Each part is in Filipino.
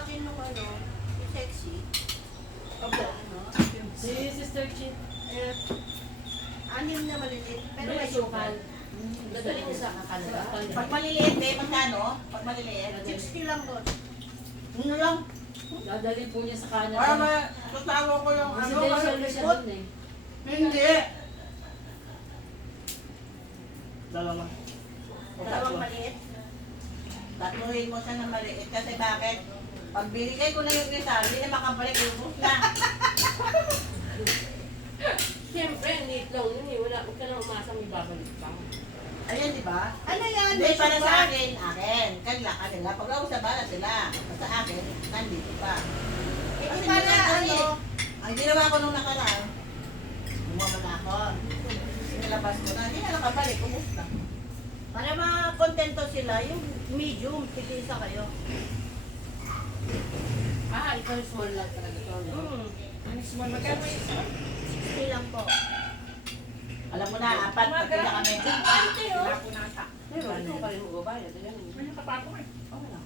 akin nung ano, yung sexy. Opo. Ano, Si Sister Chip. eh, anim na maliliit, pero May may sukal. sugal. Dadali niyo sa kanila. Pag Pag maliliit eh, magkano? Pag maliliit. 60 lang ko. Ano lang? dadali po niya sa kanya. Para matawa ko yung ano. Residential na siya dun eh. Hindi. Dalawa. O Dalawang tatlo. maliit. Tatluhin mo siya ng maliit. Kasi bakit? Pag binigay ko na yung isa, hindi na makabalik. Ubus na. Siyempre, ang liit lang yun eh. Wala ka na umasang may babalik pa. Ayan, di ba? Ano yan? Hindi, May para sugal. sa akin. Kanila. Pag ako sa bala sila. Sa akin, nandito pa. Eh, Kasi di para hindi na ano, Ang ginawa ko nung nakaraan, bumaman ako. Sinalabas ko na, hindi na nakabalik. Ubus na. para makontento sila, yung medium, tigisa kayo. Ah, ikaw yung small lang talaga to. No? Ano small? Magkano yung small? 60 lang po. Alam mo na, apat pag na kami. Wala ko nata. Pero ito pa rin magbabayad. Ayan. Ano ka pa ako eh? Okay lang.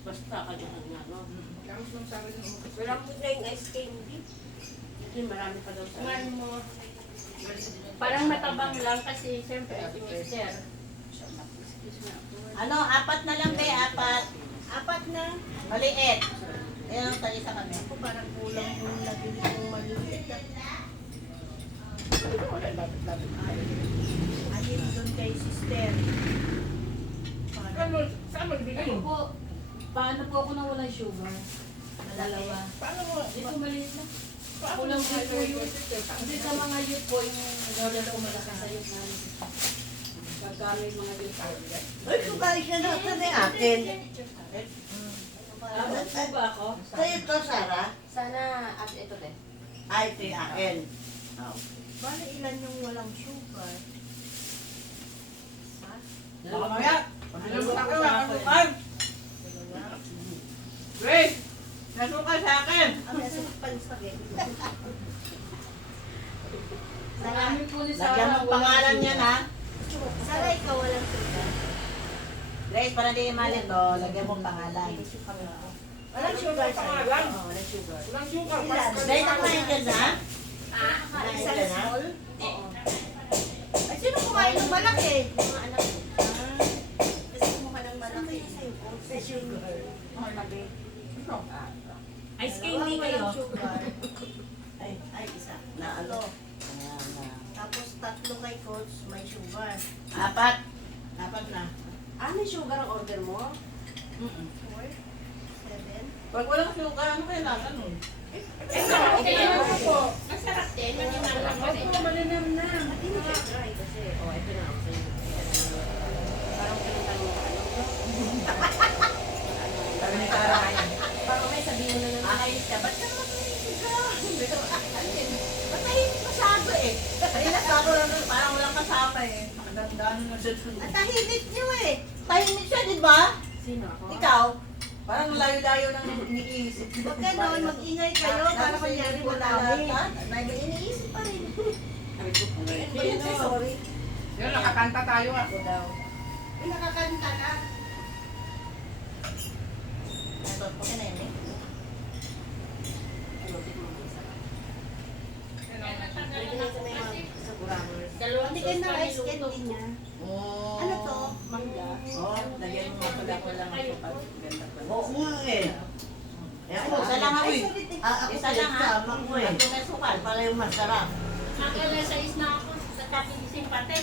Basta kanyahan nga, no? Kamus lang sa akin yung umakas. Wala mo na yung ice candy. Kasi marami pa daw sa Man mo. Parang matabang lang kasi siyempre si Mister. Excuse me. Ano, apat na lang be, apat. Apat na. Maliit. Ayan ang tayo sa kami. Ako parang kulang yung nabili kong maliit. Alin doon kay sister. Parang Saan magbigay? Ano po, paano po ako nang walang sugar? Dalawa. Paano mo? Dito maliit lang. Paano Kulang mo din po kayo? yun. Kasi sa mga youth po, yung order ko malaki sa youth namin. Pagka may mga youth. ay, sukay siya na sa ni akin. Ano po ba ako? Sa'yo to, Sarah? Sana at ito din. Ay, ito yung akin. Oh. Bale, ilan yung walang sugar? Ha? Baka maya. Pagbilang mo tayo, wala kang sukal. Grace! Nasukal sa akin! Ah, may sukal spaghetti. Marami po ni Sarah. Lagyan mo ang pangalan niya na. Sarah, ikaw walang sugar. Grace, para di imalin to, lagyan mo ang pangalan. Walang sugar sa'yo? Pangalan? Oo, walang sugar. Walang sugar. Ilan? Grace, kumain ka na? Isang small? Oo. Ay, sino kumain ng malaki? Mga anak ko. Kasi kumuha ng malaki. Sa sugar. Ice candy kayo. Walang sugar. Ay, isa. Na ano? Ayan na. Tapos tatlo kay coach, may sugar. Apat. Apat na. Ah, may sugar ang order mo? 4, 7. Pag walang sugar, ano kaya lasa nun? Masarap din. Maninang lang kasi. Malinam na. Hindi siya dry kasi. Oh, ito na ako sa'yo. Parang pinuntan mo ano. Sabi ni Tara ngayon. Parang may sabihin na naman. Ayos ka, ba't ka naman tumingin ka? Ba't tahimik masyado eh? Kanina pa ako lang nun, parang walang kasama eh. Nakagandaan na siya dun. At tahimik niyo eh. Tahimik siya, di ba? Sino ako? Ikaw, parang layo-layo nang iniisip. Huwag ganon, mag-ingay kayo para kunyari madami. May iniisip pa rin. Sorry. Yan, nakakanta tayo ah. Ako daw. May nakakanta na. Ito, okay na yun eh. Pwede na sa may mga sa Gurammers. Hindi kayo na rice candy niya. Oh. Ano to? Mangga. Oh, lagyan mo mga pala ko lang ang sukat. Ganda pa. Oo nga eh. Eh ako, Isa lang ako eh. Ako Isa lang ha. tama ko eh. Pag may sukal. Para yung masarap. Akala sa isna ako sa kapigising pate.